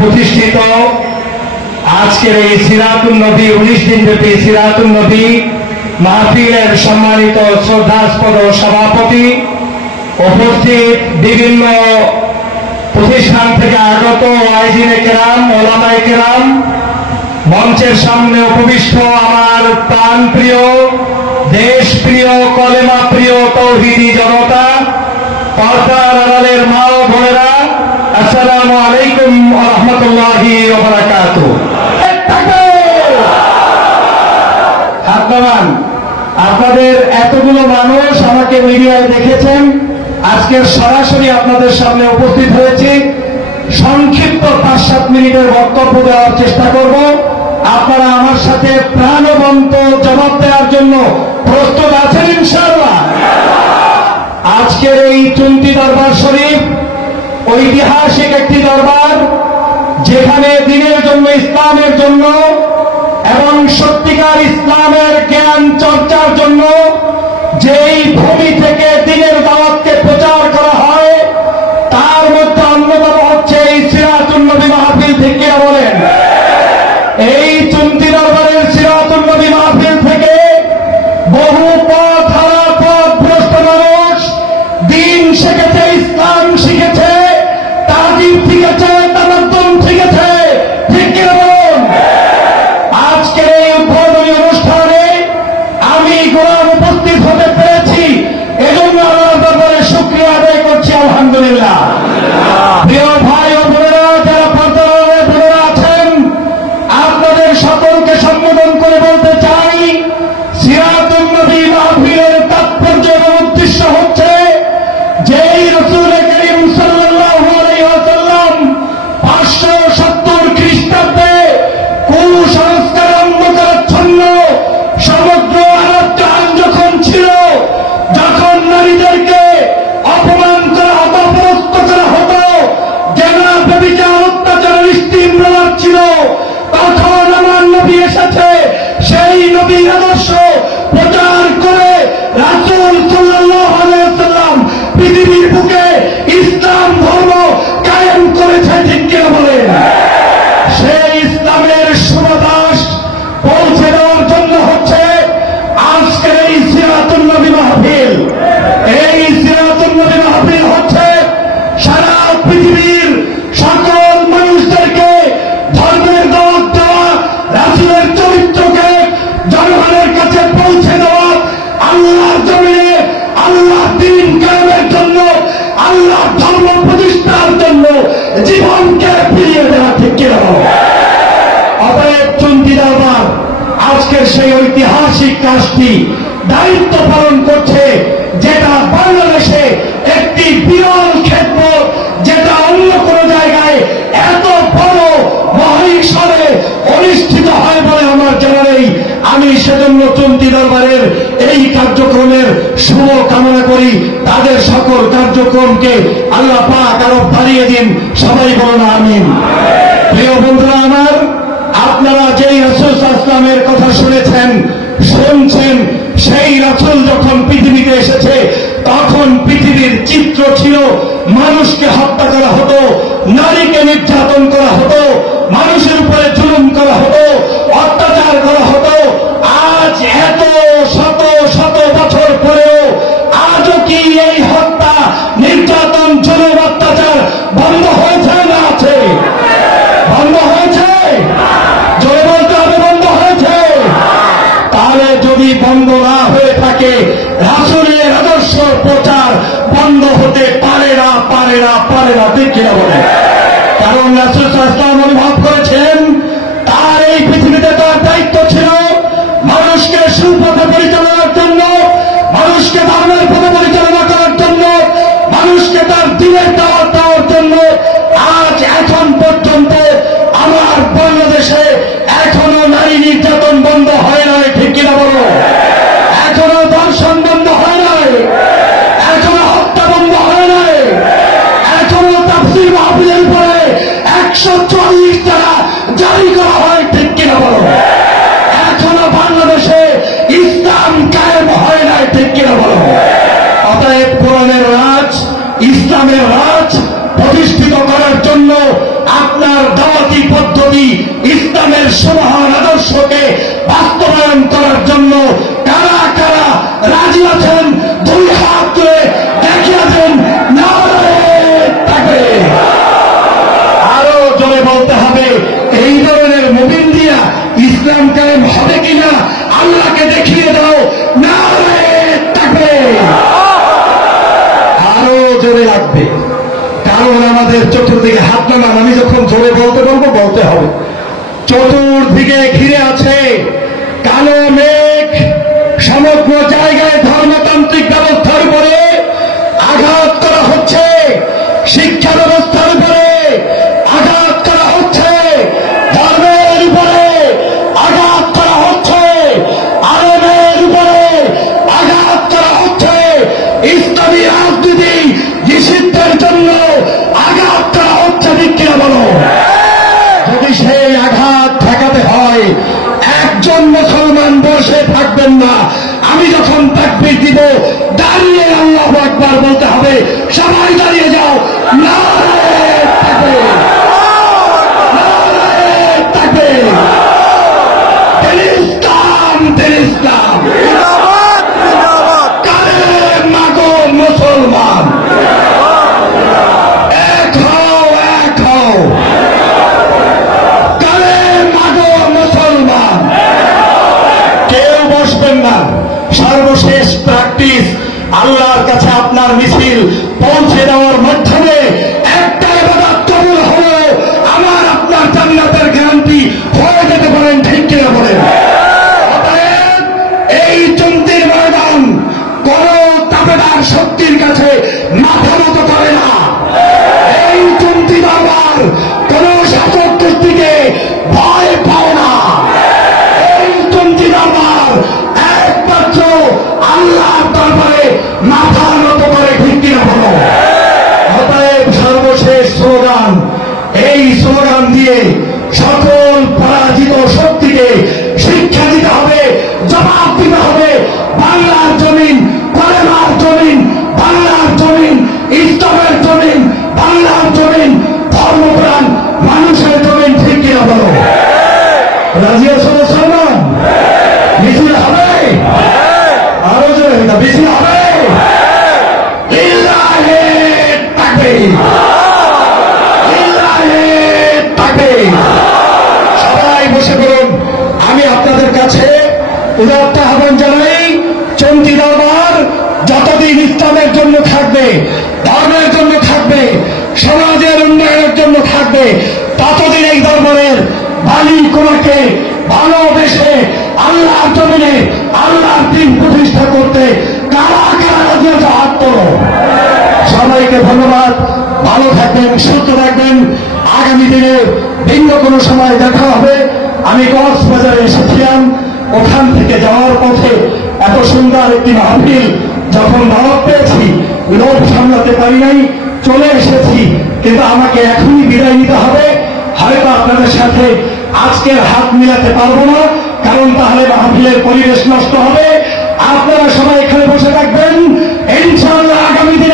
প্রতিষ্ঠিত আজকের এই সিরাতুন নবী 19 দিন ব্যাপী সিরাতুন নবী মাহফিলের সম্মানিত শ্রদ্ধাস্পদ সভাপতি, উপস্থিত বিভিন্ন প্রতিষ্ঠান থেকে আগত আইজিনে কেরাম, ওলামায়ে কেরাম, মঞ্চের সামনে উপবিষ্ট আমার প্রাণপ্রিয়, দেশপ্রিয়, কলেমা প্রিয় তৌহিদি জনতা, পর্দার আড়ালের মা ও বোনেরা, আসসালামু আলাইকুম ওয়া রাহমাতুল্লাহি ওয়া বারাকাতুহু। আপনাদের এতগুলো মানুষ আমাকে মিডিয়ায় দেখেছেন, আজকে সরাসরি আপনাদের সামনে উপস্থিত হয়েছি। সংক্ষিপ্ত 5-7 মিনিটের বক্তব্য দেওয়ার চেষ্টা করব। আপনারা আমার সাথে প্রাণবন্ত জবাব দেওয়ার জন্য প্রস্তুত আছেন ইনশাআল্লাহ? আজকের এই চুন্তি দরবার শরীফ ঐতিহাসিক একটি দরবার, যেখানে দ্বীনের জন্য, ইসলামের জন্য এবং সত্যিকার ইসলামের জ্ঞান চর্চার জন্য যেই ভূমি থেকে দ্বীনের দাওয়াতকে প্রচার করা হয়, তার মধ্যে অন্যতম হচ্ছে এই সিরাতুন নবী মাহফিল। থেকে বলেন, এই চুন্তি দরবারের সিরাতুন নবী মাহফিল থেকে বহু পথ হারা, পথভ্রষ্ট মানুষ দ্বীন শিখেছে, ইসলাম শিখেছে, তাজিব শিখেছে, তামাদ্দুন শিখেছে। ঠিক কিনা বলুন? আজকের এই উদ্বোধনী অনুষ্ঠানে আমি গোলাম উপস্থিত হতে পেরেছি, এজন্য আল্লাহর দরবারে শুকরিয়া আদায় করছি, আলহামদুলিল্লাহ। প্রিয় ভাই ও বোনেরা, যারা পর্দার বোনেরা আছেন, আপনাদের সকলকে সম্বোধন করে বলতে চাই, সিরাতুন নবী মাহফিলের তাৎপর্য এবং উদ্দেশ্য হচ্ছে যেই রাসূল করিম সাল্লাল্লাহু আলাইহি ওয়াসাল্লাম 570 খ্রিস্টাব্দে কুসংস্কার অন্ধকারাচ্ছন্ন সমগ্র আরব জাহান যখন ছিল, যখন নারীদেরকে অপমান করা হতো, অপদস্থ করা হতো, জেনা, ব্যভিচার, অত্যাচারের স্টিম রোলার ছিল, তখন আমার নবী এসেছে। সেই নবীর আদর্শ প্রচার করে রাসূল সাল্লাল্লাহু আলাইহি ওয়াসাল্লাম পৃথিবীর বুকে ইসলাম ধর্ম কায়েম করেছে। ঠিক কিনা বলেন? সেই ইসলামের সুবাতাস পৌঁছে দেওয়ার জন্য হচ্ছে আজকের এই সিরাতুন নবী মাহফিল। এই সিরাতুন নবী মাহফিল হচ্ছে সারা পৃথিবীর সকল মানুষদেরকে ধর্মের দাওয়াত দেওয়া, রাসূলের চরিত্রকে জনগণের কাছে পৌঁছে দেওয়া, আল্লাহর জমিনে আল্লাহর দ্বীন কায়েমের জন্য, আল্লাহর ধর্ম প্রতিষ্ঠার জন্য জীবনকে ফিরিয়ে দেওয়া। ঠিক কিনা? অতএব চুন্তি দরবার আজকের সেই ঐতিহাসিক কাজটি দায়িত্ব পালন করছে, যেটা বাংলাদেশে একটি বিরল খেদমত, যেটা অন্য কোন জায়গায় এত বড় মহাইশরে অনুষ্ঠিত হয় বলে আমার জানা নেই। আমি সেজন্য চুন্তি দরবারের এই কার্যক্রমের শুভ কামনা করি। তাদের সকল কার্যক্রমকে আল্লাহ পাক আরো বাড়িয়ে দিন। সবাই বলুন আমিন। প্রিয় বন্ধুরা আমার, আপনারা যেই রাসূল ইসলামের কথা শুনেছেন, শুনছেন, সেই রাসূল যখন পৃথিবীতে এসেছে, তখন পৃথিবীর চিত্র ছিল মানুষকে হত্যা করা হতো, নারীকে নির্যাতন করা হতো, মানুষের উপরে জুলুম করা হতো, অত্যাচার করা হতো। আজ এত শত শত বছর পরেও আজও কি এই হত্যা, নির্যাতন, জুলুম, অত্যাচার বন্ধ হয়েছে না আছে? বন্ধ হয়েছে? জোরে বলতে হবে, বন্ধ হয়েছে। তাহলে যদি বন্ধ না হয়ে থাকে, রাসূলের আদর্শ প্রচার বন্ধ হতে পারে না, পারে না, পারে না। ঠিক কিনা বলে? কারণ রাসূল সাল্লাল্লাহু আলাইহি ওয়াসাল্লাম অনুভব করেছেন, তার এই পৃথিবীতে তার দায়িত্ব ছিল মানুষকে সুপথে পরিচালনার জন্য, মানুষকে ধর্মের পথে পরিচালনা করার জন্য, মানুষকে তার দ্বীনের দাওয়াত দেওয়ার জন্য। আজ এখন পর্যন্ত আমার বাংলাদেশে এখনো নারী নির্যাতন বন্ধ হয় নাই। ঠিক কিনা বলো? এখনো ধর্ষণ বন্ধ হয় নাই, এখনো হত্যা বন্ধ হয় নাই, এখনো তাফসীর মাহফিলের উপরে 144 টাকা জারি করা হয়। ঠিক কিনা বলো? এখনো বাংলাদেশে ইসলাম কায়েম হয় নাই। ঠিক কিনা বলো? অতএব কোরআনের রাজ, ইসলামের রাজ প্রতিষ্ঠিত করার জন্য চতুর্দিকে হাত নামান, আমি যখন জোরে বলতে বলবো বলতে হবে। চতুর্দিকে ঘিরে আছে কালো মেঘ, সমগ্র জায়গায় ধর্মতান্ত্রিক ব্যবস্থার উপরে আঘাত করা হচ্ছে, শিক্ষা ব্যবস্থার উপরে আঘাত করা হচ্ছে, ধর্মের উপরে আঘাত করা হচ্ছে, আলেমের উপরে আঘাত করা হচ্ছে, ইসলামী রাজনীতি নিষিদ্ধের জন্য আঘাত করা হচ্ছে। ঠিক কিনা বলো? যদি সেই আঘাত ঠেকাতে হয়, একজন মুসলমান বসে থাকবেন না। আমি যখন তাকবীর দিব, দাঁড়িয়ে আল্লাহু আকবার বলতে হবে। সবাই দাঁড়িয়ে যাও। নারায়ে তাকবীর, নারায়ে তাকবীর। দিন ইসলাম, দিন ইসলাম। কারে মাগো মুসলমান, এক হও, এক হও। কারে মাগো মুসলমান। কেউ বসবেন না। সর্বশেষ প্র্যাকটিস, আল্লাহর কাছে আপনার মিছিল পৌঁছে দেওয়ার মাধ্যমে একটা ইবাদত কবুল হলো, আমার আপনার জান্নাতের গ্যারান্টি হয়ে যেতে পারেন। ঠিক কিনা বলেন? অতএব এই চন্তির ময়দান কোন দাবেদার শক্তির কাছে মাথা নত করে না। এই চন্তি দরবার কোন শাসক গোষ্ঠীকে ভয় পায় না। এই চন্তি দরবার একমাত্র আল্লাহর দরবারে মাথা নত করে। ঠিক কিনা বলো? অতএব সর্বশেষ স্লোগান, এই স্লোগান দিয়ে সকল পরাজিত শক্তিকে শিক্ষা দিতে হবে, জবাব দিতে হবে। বাংলার জমিন, কলেমার জমিন, বাংলার জমিন, ইসলামের জমিন, বাংলার জমিন, ধর্মপ্রাণ মানুষের জমিন। ঠিক কিনা বলো? রাজি আছো মুসলমান? মিছিল হবে? আরো জোরে মিছিল হবে? লিল্লাহে তাকবীর, লিল্লাহে তাকবীর। সবাই বসে পড়ুন। আমি আপনাদের কাছে উদাত্ত আহ্বান জানাই, চন্তি দরবার যতদিন ইসলামের জন্য থাকবে, ধর্মের জন্য থাকবে, সমাজের উন্নয়নের জন্য থাকবে, ততদিন এই দরবারের বাণী কোনাকে ভালোবেসে আল্লাহর জমিনে আল্লাহর দিন প্রতিষ্ঠা করতে কারা কারা রাজি আছে? হাত তোলো। সবাইকে ধন্যবাদ। ভালো থাকবেন, সুস্থ থাকবেন। আগামী দিনে ভিন্ন কোনো সময় দেখা হবে। আমি কক্সবাজারে এসেছিলাম, ওখান থেকে যাওয়ার পথে এত সুন্দর একটি মাহফিল যখন দাওয়াত পেয়েছি, লোভ সামলাতে পারি নাই, চলে এসেছি। কিন্তু আমাকে এখনই বিদায় নিতে হবে। হয়তো আপনাদের সাথে আজকের হাত মিলাতে পারবো না, কারণ তাহলে মাহফিলের পরিবেশ নষ্ট হবে। আপনারা সবাই এখানে বসে থাকবেন। ইনশাআল্লাহ আগামী দিনে